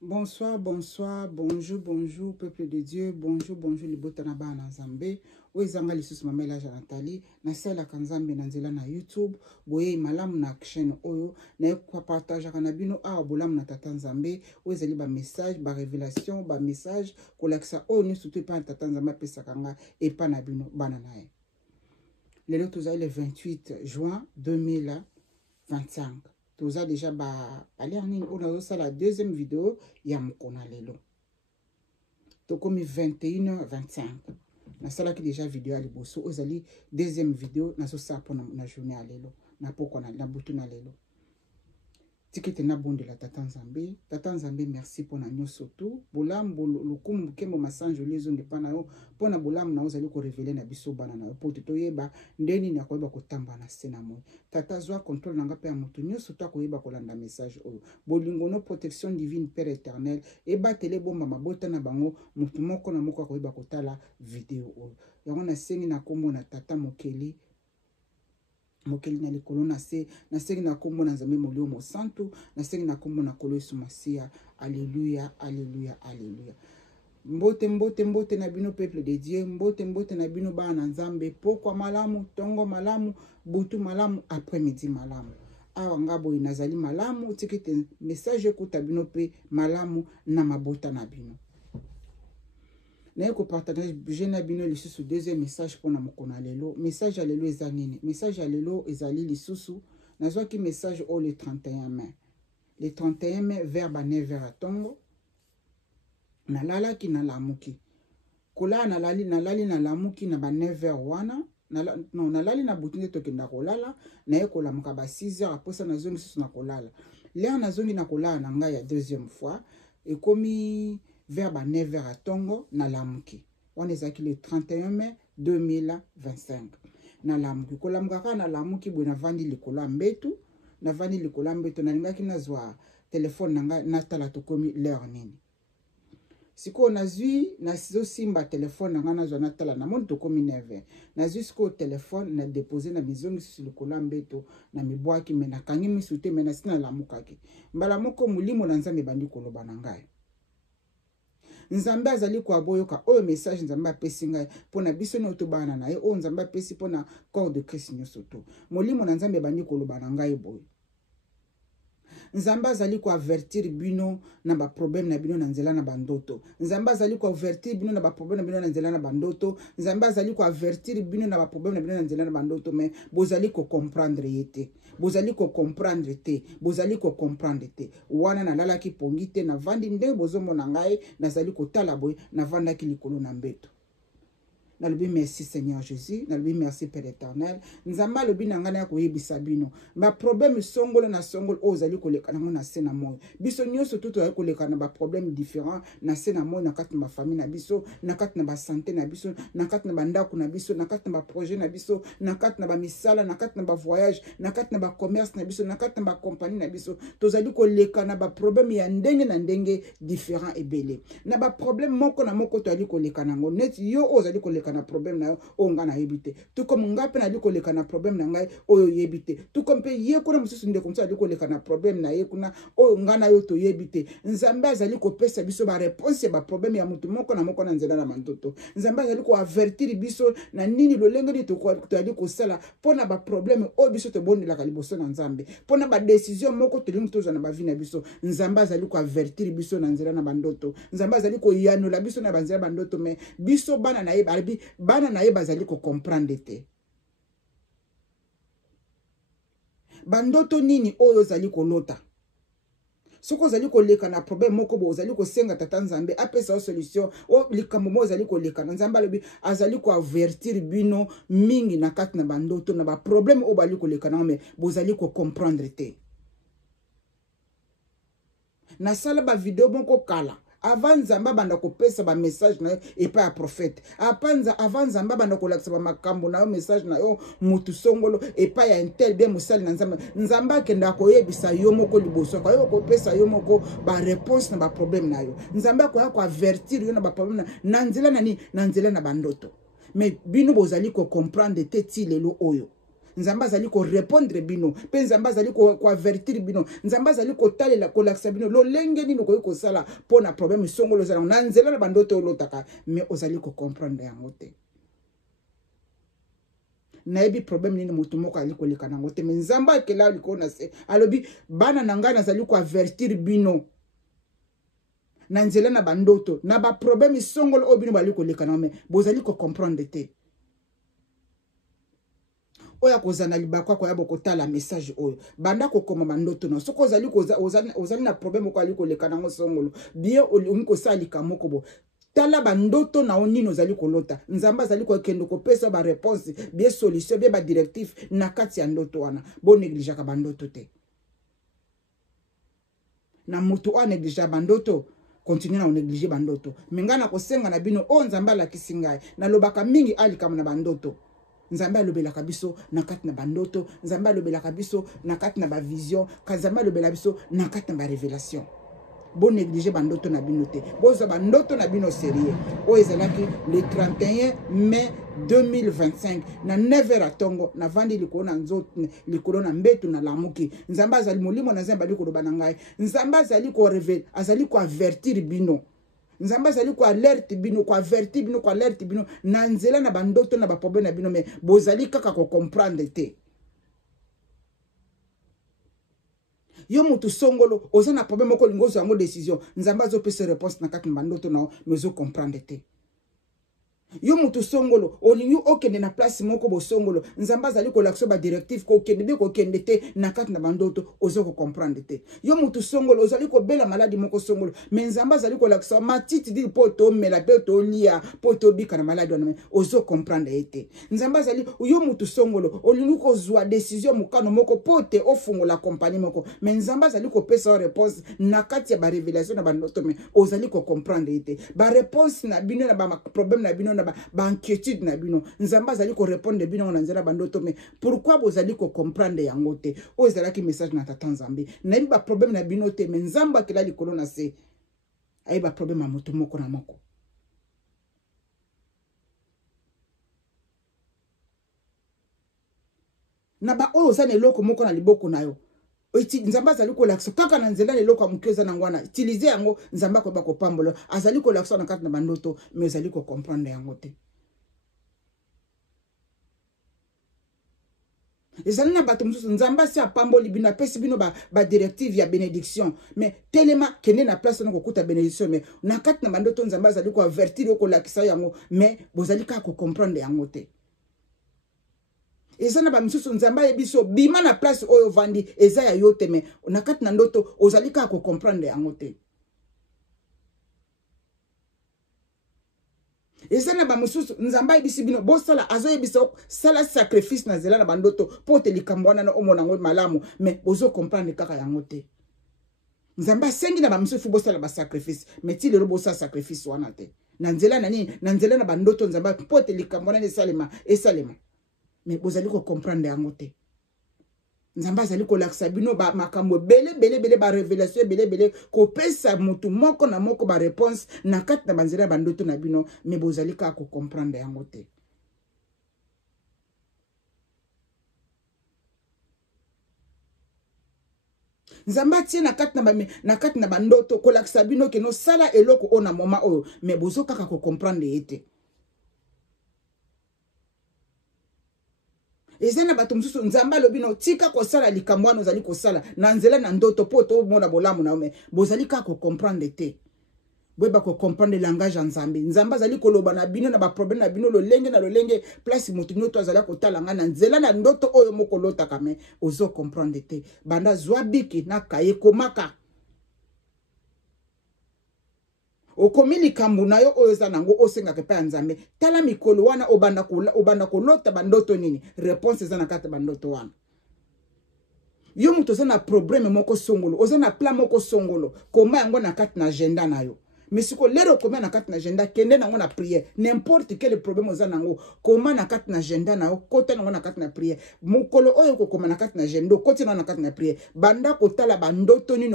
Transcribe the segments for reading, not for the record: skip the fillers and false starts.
Bonsoir, bonsoir, bonjour, bonjour, peuple de Dieu, bonjour, bonjour, les botanaba na Zambé, ouezanga lisusu mamela Janatali, na sala kanzambe na nzela na YouTube, boye malamu na chaîne oyo, na kwa partage kana bino a bolamu na tata Nzambe, ouezali ba message, ba révélation, ba message, kolakisa oyo ni surtout pa tata Nzambe pesa kanga et pa na bino bana na ye. Le tozali le 28 juin 2025. Toza déjà on a la deuxième vidéo ya mokona lelo. Tokomi 21h25. Na sala ki déjà vidéo à liboso ozali deuxième vidéo na so sa pona na journée à lelo na poko na butu na lelo. Tikete na bonde la tata Nzambe. Tata Nzambe merci pour na nyoso tout. Bolam lokumu kembo masanjo lezo ndepa na yo pona bolam na ozali ko révéler na biso bana na yo po toyeba ndeni na koyeba kotamba na sena mo. Tata zwa contrôle nanga pe amutu nyoso to koyeba kolanda message oyo. Bolingono protection divine Père éternel e batele bomba mabota na bango mutu moko na moko koyeba kotala vidéo oyo. Yango na sengi na kombo na tata Mokeli mokeli na likolo na sengi na kombo na Nzambe molio mo santu na sengi na kombo na kolo Yesu Masia. Alléluia, alléluia, alléluia. Mbote mbote mbote na bino peuple de Dieu, mbote mbote na bino ba na Nzambe, pokwa malamu, tongo malamu, butu malamu, après-midi malamu. Awa ngabo inazali malamu, tikete message kuta bino pe malamu na mabota na bino. Naye ko partager jena bino lisusu deuxième message pour na mokona lelo. Message à lelo ezanini. Message à lelo ezali lisusu. Nazwa ki message au le 31 mai. Le 31 mai vers ba 9h à Tongo. Nalala ki na lamuki. Kola nalali na lamuki na ba 9h wana. Non, nalali na butinde tokenda kolala. Naye kola muka ba 6h aposa na zongi susu na kolala. Lea na zongi na kolala na nga ya deuxième fois. Et komi vers 9h à Tongo, na lamuki. On est acquis le 31 mai 2025. Na lamuki. Kolamukaka na lamuki bwe na vandi likola mbetu. Na vandi likola mbetu. Na lingaki na zwa telefone nanga natala tokomi l'heure nini. Siko nazui na sizo simba telefone nanga na zwa natala na moni tokomi 9h. Nazui siko telefone na depose na mizongi sisi likola mbetu. Na mibwaki mena kangi misute mena sina lamukaki. Mbala moko mulimo na Nzambe bandi koloba na ngai. Nzambe azali kwa boyoka oyo message Nzambe apesi ngai pona biso na otobana na ye o Nzambe apesi pona corps de Christ nyoso to. Molimo na Nzambe bandi koloba na ngai boyo. Nzambe azali ko avertir bino na ba problème na bino na nzela na bandoto. Nzambe azali ko avertir bino na ba problème na bino na nzela na bandoto. Nzambe azali ko avertir bino na ba problème na bino na nzela na bandoto mais bozali ko comprendre yete. Bozali ko comprendre te. Bozali ko comprendre te. Wana na lala ki pongite na vandi nde bozomo na ngai nazali ko tala boy na vanda ki likolo na mbeto. Nalobi merci Seigneur Jésus, nalobi merci Père éternel. Nzamba lobi nangana ko yebisa bino. Ba problème songolo na songolo ozali ko leka na sena moyo. Biso nyoso tout ozali ko leka na ba problème différent na sena moyo na kati na ba famille na biso, na kati na ba santé na biso, na kati na ba ndako na biso, na kati na ba projet na biso, na kati na ba misala, na kati na ba voyage, na kati na ba commerce na biso, na kati na ba compagnie na biso. Tozali ko leka na ba problème ya ndenge na ndenge différent ebele. Na ba problème moko na moko tozali ko leka nango. Net yo ozali ko leka na problème na o nga na yebite tout comme nga pe na liko leka na problème na ngai oyo yebite tout comme pe ye kuna mususu nde komsa liko leka na problème na ye kuna o nga na yo to yebite. Nzambe azali ko pesa biso ba réponse ba problème ya mutu moko na nzela na mandoto. Nzambe azali ko avertir biso na nini lolenge ni to ali ko sala pona ba problème o biso to bondela ka liboso na Nzambe pona ba décision moko to lingi toza na ba vie na biso. Nzambe azali ko avertir biso na nzela na bandoto. Nzambe azali ko yanola biso na banzela bandoto mais biso bana na ye bana na ye bazali ko comprendre te. Bandoto nini oyo zali ko lota. Soko zali ko leka na problème moko bo zali ko senga tata Nzambe apesa solution o likambo mo zali ko leka na Nzambe lobi azali ko avertir bino mingi na kati na bandoto na ba problème o bali ko leka na me bo zali ko comprendre te. Na sala ba video moko kala avant Nzamba banda ko pesa ba message na et pas un prophète. Avant Nzamba banda ko lakisa ba makambo na yo message na yo mutu songolo et pas ya intel bien musali na Nzamba. Nzamba kenda ko yebisa yo moko liboso ko yo ko pesa yo moko ba réponse na ba problème na yo. Nzamba ko ya ko avertir yo na ba problème na nzela na ni na nzela na bandoto. Mais bino bozali ko comprendre te ti lelo oyo. nzambe azali ko répondre bino pe nzambe azali ko avertir bino nzambe azali ko talela ko lakisa bino lolenge nini ko sala pona problème songolo zala na nzela na bandoto olotaka mais ozali ko comprendre yango te nayebi problème nini mutu moko ali koleka nango te mais nzambe akela liko na se alobi bana nanga nazali ko avertir bino na nzela na bandoto na ba problème songolo obino bali koleka nango mais bozali ko comprendre te oya kozana libakwa kwa yabo kotala message oyo banda kokoma bandoto na soko ozali na problème ko ali koleka nango songolo bien olingi kosalika moko bo tala bandoto na onino zali kolota nzamba zali ko kendo ko pesa ba réponse bien solution bien ba directif na kati ya ndoto wana bo néglige ka bandoto te na mutu o néglige bandoto continue na néglige bandoto mingana ko senga na bino o nzamba la kisingai na lobaka mingi ali kama na bandoto nzamba lobelaka biso na kati na bandoto nzamba lobelaka biso na kati na ba vision kanzamba lobela biso na kati na ba révélation bon négliger bandoto na bino te bozo bandoto na bino sérieux o ezalaki le 31 mai 2025 na 9h atongo na vandi likolo na nzoto likolo na mbetu na lamuki nzamba azali molimo na nzamba likolo banangai nzamba azali ko révéler azali ko avertir bino nzamba azali ko alerte bino ko avertir bino ko alerte bino na nzela na bandoto na ba problème na bino mais bozali kaka ko comprendre te yo mutu songolo oza na problème moko lingozo yango décision nzamba azopesa réponse na kati na bandoto na mezo comprendre te yo mutu songolo olingi okende na place moko bo songolo nzamba azali ko lakso ba directive ko kende te na kati na bandoto ozo ko comprendre te yo mutu songolo ozali ko bela maladi moko songolo mais nzamba azali ko lakso matiti di poto mela pe to lia poto bika na maladi wana ozo comprendre ete nzamba azali yo mutu songolo olingi ko zwa décision mukano moko pote ofungola compagnie moko mais nzamba azali ko pesa réponse na kati ya ba révélation na bandoto mais ozali ko comprendre ete ba réponse na bino na ba problème na bino ba inquiétude na bino nzamba azali ko répondre bino na nzela bandoto mais pourquoi bozali ko comprendre yango te o ezala ki message na tata nzambe na ba problème na bino te mais nzamba kila likolo na se ai ba problème a moto moko na moko na ba o za ne loko moko na liboko na yo nzamba azali ko lakso kaka na nzela leloko ya mokioza na ngwana utiliser yango nzamba ko ba ko pambola azali ko lakso na kati na bandoto mais azali ko comprendre yango te ezali na bato mosusu nzamba si apamboli bino apesi bino ba directive ya bénédiction mais telema kende na place na kokuta bénédiction mais na kati na bandoto nzamba azali ko avertir ko lakisa yango mais bozali ka ko comprendre yango te ezana ba misusu nzamba yebiso bima na place oyo vandi eza ya yote me na kati na ndoto ozali ka ko comprendre yango te ezana ba misusu nzamba yebisi bino bosala azo yebiso sala sacrifice na zela na bandoto pote likambo wana na omona ngo malamu mais ozo comprendre kaka yango te nzamba sengi na ba misusu bosala ba sacrifice mais ti lero bosala sacrifice wana te na nzela na nini na nzela na bandoto nzamba pote likambo wana esalema mais bozali ko comprendre yango te nzamba azali ko lakisa bino ba makambo bele ba révélation bele ko pesa mutu moko na moko ba réponse na kati na banzela bandoto na bino mais bozali ka ko comprendre yango te nzamba tie na kati na bandoto ko lakisa bino ke no sala eloko ona moma oyo mais bozo kaka ko comprendre ete ezana bato mususu nzamba lobino tika ko sala likambo wana ozali ko sala na nzela na ndoto poto mona bolamu na ome bozali ka ko comprendre te boyeba ko comprendre langage ya nzambe nzamba azali koloba na bino na ba problème na bino lolenge place mutu nyoto azali ko talanga na nzela na ndoto oyo moko lota kame ozo comprendre te banda zwa biki na kaye komaka okomili kambu na yo oyo za nango osenga kepa ya nzambe tala mikolo wana obanda kolota bandoto nini réponse za na kati bandoto wana yo muto za na problème moko songolo oza na plan moko songolo koma yango na kati na agenda na yo mais siko lero koma na kati na agenda kende nango na prière n'importe quel problème oza nango koma na kati na agenda na yo kota nango na kati na prière mukolo oyo koma na kati na agenda koti na kati na prière banda kotala bandoto nini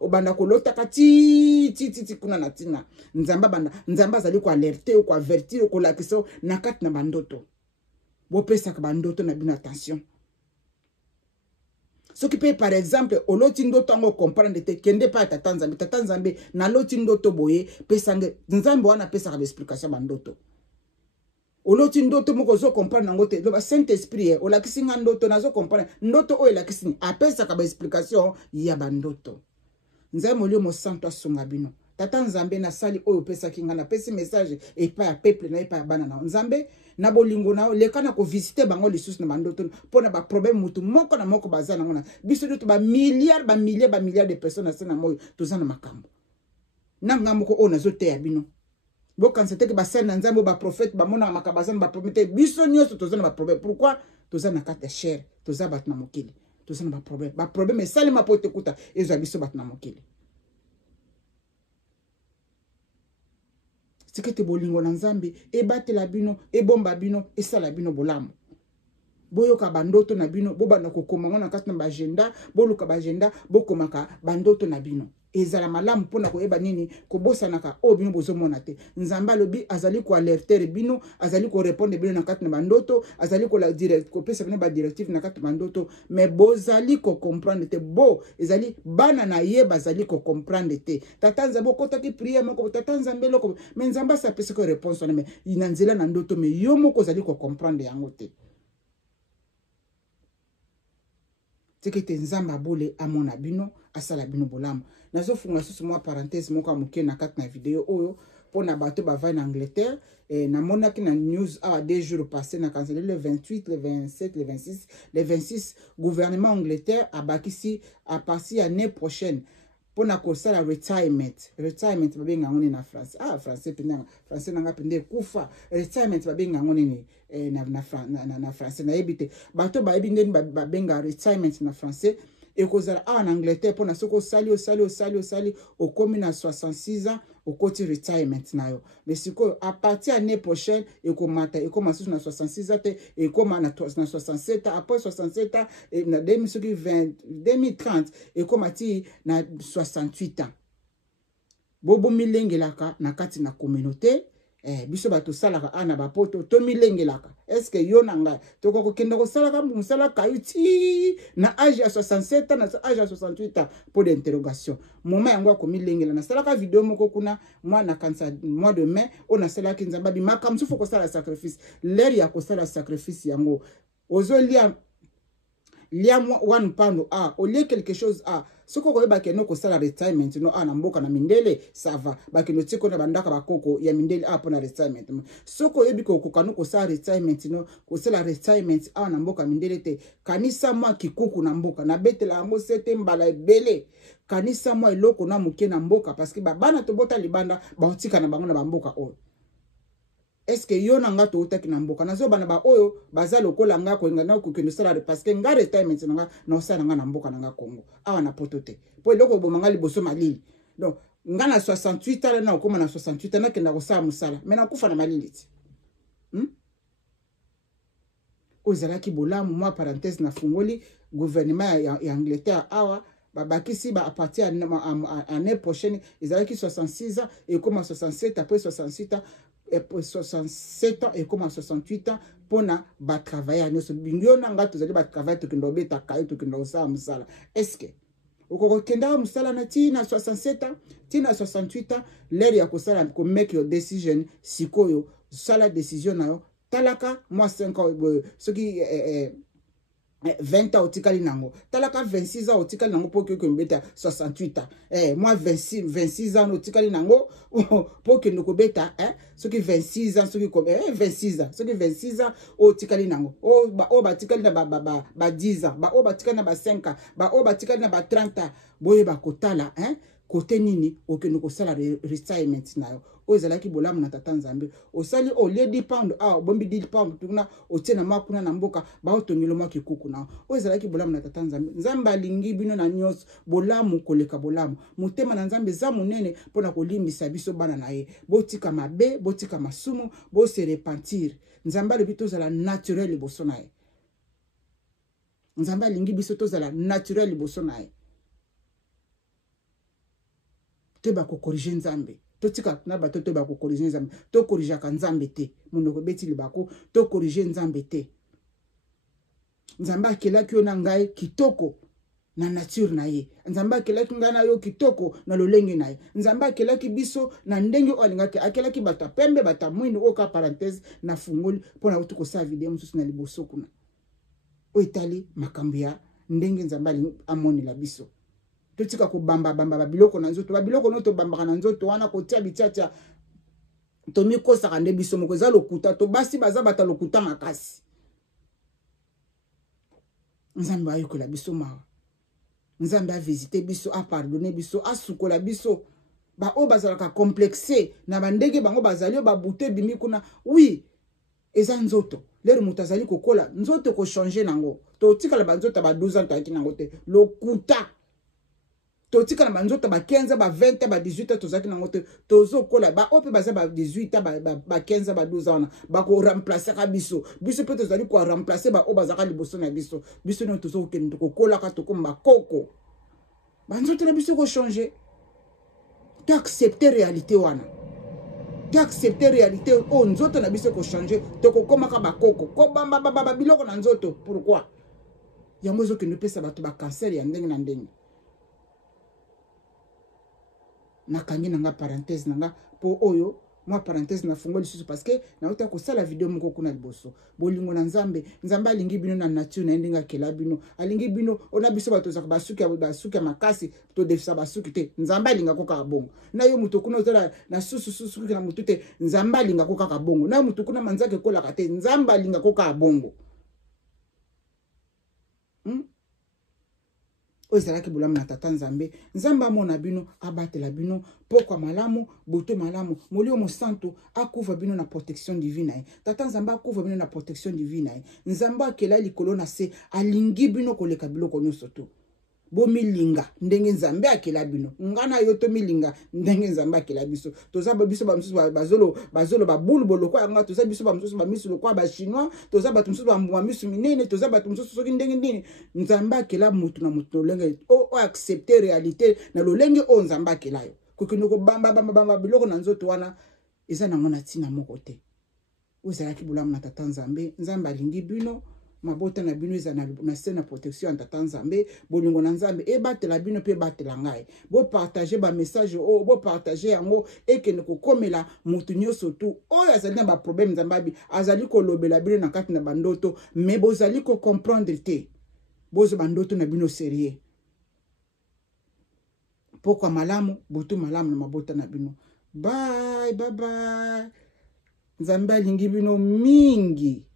obanda kolota kati kuna na tina nzamba azali ko alerter ko avertir ko lakiso na kati na bandoto bopesaka bandoto na bino attention. Ce qui peut par exemple au loti ndoto ngo comprendre te kende pa tata nzambe na loti ndoto boye pesange nzambe wana pesaka explication bandoto. O loti ndoto moko zo comprendre nango te lo ba Saint Esprit o lakisi nga ndoto nazo comprendre ndoto o elakisi apesaka ba explication ya bandoto. Nzambe olio mo santo asunga bino. Tata nzambe na sali oyo pesaki nga na pesi message et pas ya peuple na pas bana na nzambe na bolingo na lekana ko visiter bango lisusu na bandoto pona ba problème mutu moko na moko bazana ngona biso doto ba milliards de personnes na moyo tozana makambo na ngambo ko ona zote ya bino bo kansete ke ba sana nzambe ba prophète ba mona makabazana ba promettre biso nyoso tozana ba problème pourquoi tozana kata cher tozana bat na mokili tozana ba problème sali mapote kuta ezo biso bat na mokili. Sikete bolingo na nzambe ebatela bino ebomba bino esala bino bolamu boyoka bandoto na bino bobana kokoma ngona kati na agenda boluka ba agenda bokomaka bandoto na bino ezala malamu pona koyeba nini kobosanaka o bino bozomona te nzambe alobi azali ko alerter bino azali ko répondre bino na kati na bandoto azali ko la direct ko pesa bino ba directive na kati na bandoto mais bozali ko comprendre te bo ezali bana na ye bazali ko comprendre te tata nzambe ko taki prière moko tata nzambe loko mais nzambe sa pesa ko réponse na mais inanzela na ndoto mais yo moko azali ko comprendre yango te. Tekete nzamba bole amona bino asala bino bolamu nazo funga susu mwa parenthèse moko amuke na kati na vidéo oyo pona bato bava na Angleterre na monaki na news a 2 jours passés na cancellé le 28 le 27 le 26 gouvernement Angleterre a bakisi à partir année prochaine pona kosala retirement babenga ngone na France français pena français nanga pende kufa retirement babenga ngone ni na français na ebite bato ba ebinde babenga retirement na français et kozala en Angleterre pona soko sali au komi na 66 ans au côté retirement na yo mais siko à partir année prochaine et komata et koma na 66 ans et koma na 67 ans après 67 ans et na 2030 et komati na 68 ans bobo milengelaka na kati na communauté biso bato salaka ana bapoto to milengelaka est-ce que yo nanga to ko kende ko salaka musala kayuti na âge ya 67 ans na âge ya 68 ans pour d'interrogation moment yango ko milengela na salaka vidéo moko kuna moi na kansa mois de mai on a salaka nzamba bi makamsu foko sala sacrifice l'air ya ko sala sacrifice yango ozolia lia one pound au lieu quelque chose soko ko ba keno ko sala retirement no na mboka na mindele ça va ba keno tiko na bandaka bakoko ya mindele pona retirement soko yebi ko kanu ko sala retirement no ko sala retirement na mboka mindele te kanisa mwa kikuku na mboka na betela yango sete mbala ebele kanisa mwa eloko na muke na mboka parce que bana to bota libanda ba otika na bango na bamboka oyo. Est-ce que yo nanga to utaki na mboka nazo bana ba oyo baza lokola nga ko ngana ko kendo sala parce que nga retirement nanga na osala nga na mboka nanga Congo na potote po eloko bomanga liboso malili donc nga na 68 ans na okoma na 68 ans na kenda ko sala musala mais na kufa na malili ti ozalaki bolamu moi parenthèse na fungoli gouvernement ya Angleterre babakisi à partir année prochaine ezalaki 66 ans et comme 67 après 68 ans et 67 ans et comme 68 ans pour na travailler nous bingo nanga tozali ba travailler to kendo beta kai to kendo sa musala est-ce que okoko kenda musala na tina 67 ans tina 68 ans l'air ya ko sala ko make your decision sikoyo sala décision na yo talaka moi 5 ans ce qui 20 ans otikali nango talaka 26 ans otikali nango pour que mbeta 68 ans moi 26 ans otikali nango pour que ndoko beta ce qui 26 ans ce qui 26 ans ce qui 26 ans otikali nango ba tikali na ba 10 ans ba batikali na ba 5 ans ba batikali na ba 30 ans boye ba kotala côté nini okende ko sala retirement na yo ozalaki bolamu na tata nzambe osali o lieu 10 pound bombi 10 pound tuna otiena makuna na mboka ba otongelo mwa kikuku na ozalaki bolamu na tata nzambe nzambe alingi bino na nyos bolamu koleka bolamu motema na nzambe za monene pona kolimbisa biso bana na ye botika mabe botika masumu bo se repentir nzambe le bito zala naturel liboso na ye nzambe alingi biso to zala naturel liboso na ye te ba ko corriger nzambe to tika na bato te ba ko corriger nzambe to corriger ka nzambe te mundo ko beti libako to corriger nzambe te nzambe akelaki yo na ngai kitoko na nature na ye, nzambe akelaki ngai na yo kitoko na lolenge na ye, nzambe akelaki biso na ndenge oyo alingaki, akelaki bato pembe bato mwindu oyo ka parenthèse na fungoli mpona utu kosala video mosusu na liboso kuna oyo etali makambo ya ndenge nzambe amonela biso. Totika kobamba babiloko na nzoto, babiloko no tobambaka na nzoto wana kotia bitiatia tomikosaka nde biso moko eza lokuta, to basi baza bata lokuta makasi. Nzambe ayokola biso mawa, nzambe a visité biso, a pardonné biso, a sukola biso ba o bazalaka complexé na bandenge bango bazali o babute bimi kuna. Oui, eza nzoto lero mutu azali kokola nzoto ko changer nango, to tikala banzoto ba 12 ans taki nango te lokuta, to tikala banzoto ba 15 ba 20 ba 18 tozaki nango te tozo kola ba ope baza ba 18 ba 15 ba 12 ans ba ko remplacer ka biso pe tozali ko remplacer ba o bazaka liboso na biso no tozo kende ko kola ka to komba koko banzoto na biso ko changer. Tu accepter réalité wana, tu accepter réalité o nzoto na biso ko changer to ko koma ka ba koko ko bamba biloko na nzoto. Pourquoi yango zo kende pesa bato ba cancer ya ndenge na ndenge. Nakangi nanga parenthèse nanga po oyo moi parenthèse na fungoli susu parce que na uta ko sala video moko kuna liboso bolingo na nzambe alingi bino na nature na ndinga kela bino alingi bino ona biso bato zaka basuki makasi to defisa basuki te, nzambe alinga ko kaka bongo na yo mutu kuna ozala na susu na mutu te, nzambe alinga ko kaka bongo na mutu kuna manzake kola kate, nzambe alinga ko kaka bongo. Ozalaki bulamu na tata nzambe, nzambe amona bino abatela bino pokwa malamu, buto malamu, molio mosantu akuva bino na protection divine. Tata nzambe akuva bino na protection divine. Nzambe akela likolo na se alingi bino koleka biloko nyonso tu. Bo milinga ndenge nzambe akela bino, ngana yoto milinga ndenge nzambe akela biso. Toza biso ba mususu bazolo ba bulu boloko anga, toza biso ba mususu ba misu lokwa ba chinois, toza ba mususu ba mbwa misu minene, toza ba mususu soki ndenge ndini. Nzambe akela mutu na mutu lolenge o accepter réalité na lolenge o nzambe akela yo. Kokino ko bamba biloko na nzoto wana eza na ngona tina moko te. Ozalaki bulamu na tata nzambe, nzambe alingi bino mabota na bino eza na se na protection ya tata nzambe, bolingo na nzambe ebatela bino pe batela ngai. Bo partager ba message o bo partager yango ekende ko komela mutu nyonso tu oyo azali na ba problème nzambe azali ko lobela bino na kati na bandoto, mais bozali ko comprendre te. Bozo bandoto na bino sérieux. Pokwa malamu, butu malamu na mabota na bino. Bye. Nzambe alingi bino mingi.